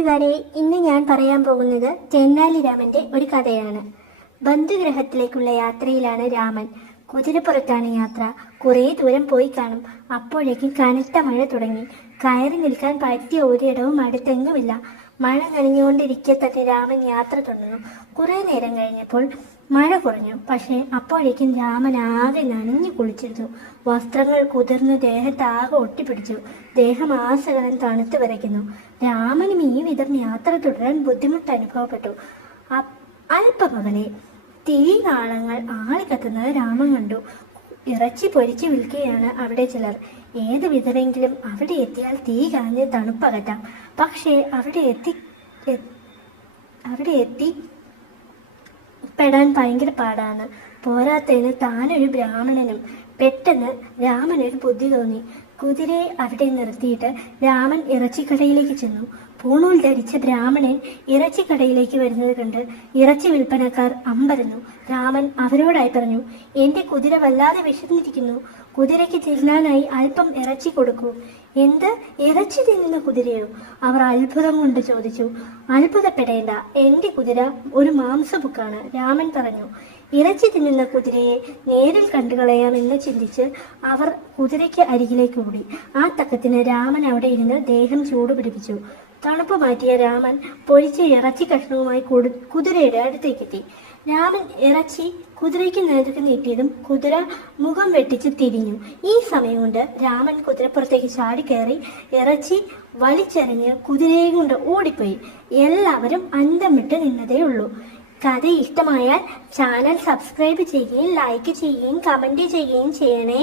കൂട്ടുകാരെ, ഇന്ന് ഞാൻ പറയാൻ പോകുന്നത് തെന്നാലി രാമന്റെ ഒരു കഥയാണ്. ബന്ധുഗ്രഹത്തിലേക്കുള്ള യാത്രയിലാണ് രാമൻ. കുതിരപ്പുറത്താണ് യാത്ര. കുറേ ദൂരം പോയി കാണും. അപ്പോഴേക്കും കനത്ത മഴ തുടങ്ങി. കയറി നിൽക്കാൻ പറ്റിയ ഒരിടവും അടുത്തെങ്ങുമില്ല. മഴ നനഞ്ഞുകൊണ്ടിരിക്കെ തന്നെ രാമൻ യാത്ര തുടർന്നു. കുറെ നേരം കഴിഞ്ഞപ്പോൾ മഴ കുറഞ്ഞു. പക്ഷേ അപ്പോഴേക്കും രാമൻ ആകെ നനഞ്ഞു കുളിച്ചിരുന്നു. വസ്ത്രങ്ങൾ കുതിർന്ന് ദേഹത്താകെ ഒട്ടിപ്പിടിച്ചു. ദേഹം ആസകലം തണുത്ത് വിറയ്ക്കുന്നു. രാമനും ഈ വിധം യാത്ര തുടരാൻ ബുദ്ധിമുട്ട് അനുഭവപ്പെട്ടു. അല്പമകലെ തീനാളങ്ങൾ ആളിക്കത്തുന്നത് രാമൻ കണ്ടു. ഇറച്ചി പൊരിച്ചു വിൽക്കുകയാണ് അവിടെ ചിലർ. ഏത് വിധമെങ്കിലും അവിടെ എത്തിയാൽ തീ കാഞ്ഞ് തണുപ്പകറ്റാം. പക്ഷേ അവിടെ എത്തി പെടാൻ ഭയങ്കര പാടാണ്. പോരാത്തതിന് താനൊരു ബ്രാഹ്മണനും. പെട്ടെന്ന് രാമനൊരു ബുദ്ധി തോന്നി. കുതിരയെ അവിടെ നിർത്തിയിട്ട് രാമൻ ഇറച്ചിക്കടയിലേക്ക് ചെന്നു. പൂണൂൽ ധരിച്ച ബ്രാഹ്മണൻ ഇറച്ചിക്കടയിലേക്ക് വരുന്നത് കണ്ട് ഇറച്ചി വിൽപ്പനക്കാർ അമ്പരന്നു. രാമൻ അവരോടായി പറഞ്ഞു, എന്റെ കുതിര വല്ലാതെ വിശന്നിരിക്കുന്നു. കുതിരയ്ക്ക് തിന്നാനായി അല്പം ഇറച്ചി കൊടുക്കൂ. എന്ത്, ഇറച്ചി തിന്നുന്ന കുതിരയോ? അവർ അത്ഭുതം കൊണ്ട് ചോദിച്ചു. അത്ഭുതപ്പെടേണ്ട, എന്റെ കുതിര ഒരു മാംസബുക്കാണ്, രാമൻ പറഞ്ഞു. ഇറച്ചി തിന്നുന്ന കുതിരയെ നേരിൽ കണ്ടുകളയാമെന്ന് ചിന്തിച്ച് അവർ കുതിരയ്ക്ക് അരികിലേക്ക് ഓടി. ആ തക്കത്തിന് രാമൻ അവിടെ ഇരുന്ന് ദേഹം ചൂടുപിടിപ്പിച്ചു. തണുപ്പ് മാറ്റിയ രാമൻ പൊരിച്ച ഇറച്ചി കഷ്ണവുമായി കുതിരയുടെ അടുത്തേക്കെത്തി. രാമൻ ഇറച്ചി കുതിരയ്ക്ക് നേർക്ക് നീട്ടിയതും കുതിര മുഖം വെട്ടിച്ച് തിരിഞ്ഞു. ഈ സമയം കൊണ്ട് രാമൻ കുതിരപ്പുറത്തേക്ക് ചാടിക്കയറി ഇറച്ചി വലിച്ചെറിഞ്ഞ് കുതിരയെ കൊണ്ട് ഓടിപ്പോയി. എല്ലാവരും അന്തം വിട്ട് നിന്നതേ ഉള്ളൂ. കഥ ഇഷ്ടമായാൽ ചാനൽ സബ്സ്ക്രൈബ് ചെയ്യുകയും ലൈക്ക് ചെയ്യുകയും കമന്റ് ചെയ്യുകയും ചെയ്യണേ.